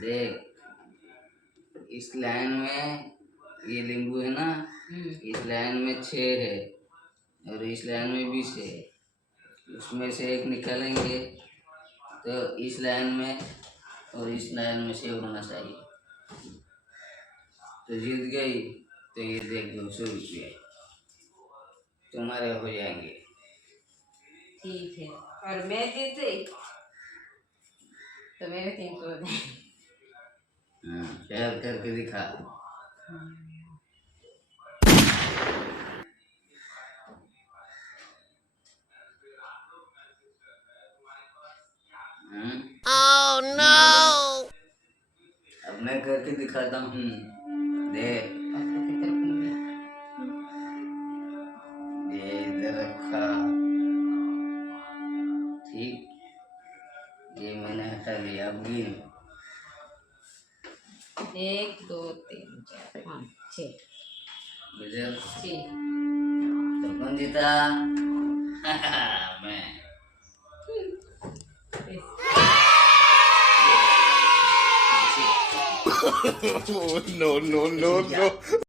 देख इस लाइन में ये नींबू है ना, इस लाइन में 6 है और इस लाइन में 20 है। उसमें से एक निकालेंगे तो इस लाइन में और इस लाइन में से होना चाहिए। तो जीत गई। तो ये देख 200 रुपये तुम्हारे हो जाएंगे। ठीक है। और मैं जीत गई तो मेरे 300 हो जाएंगे। चल करके दिखा। Oh no! अब मैं करके दिखाता हूँ। देख ये इधर रखा, ठीक, ये मैंने हटा लिया। अब गिन। 1 2 3 4 5 6 इधर 6। तो कौन जीता? मैं। No, no, no, no.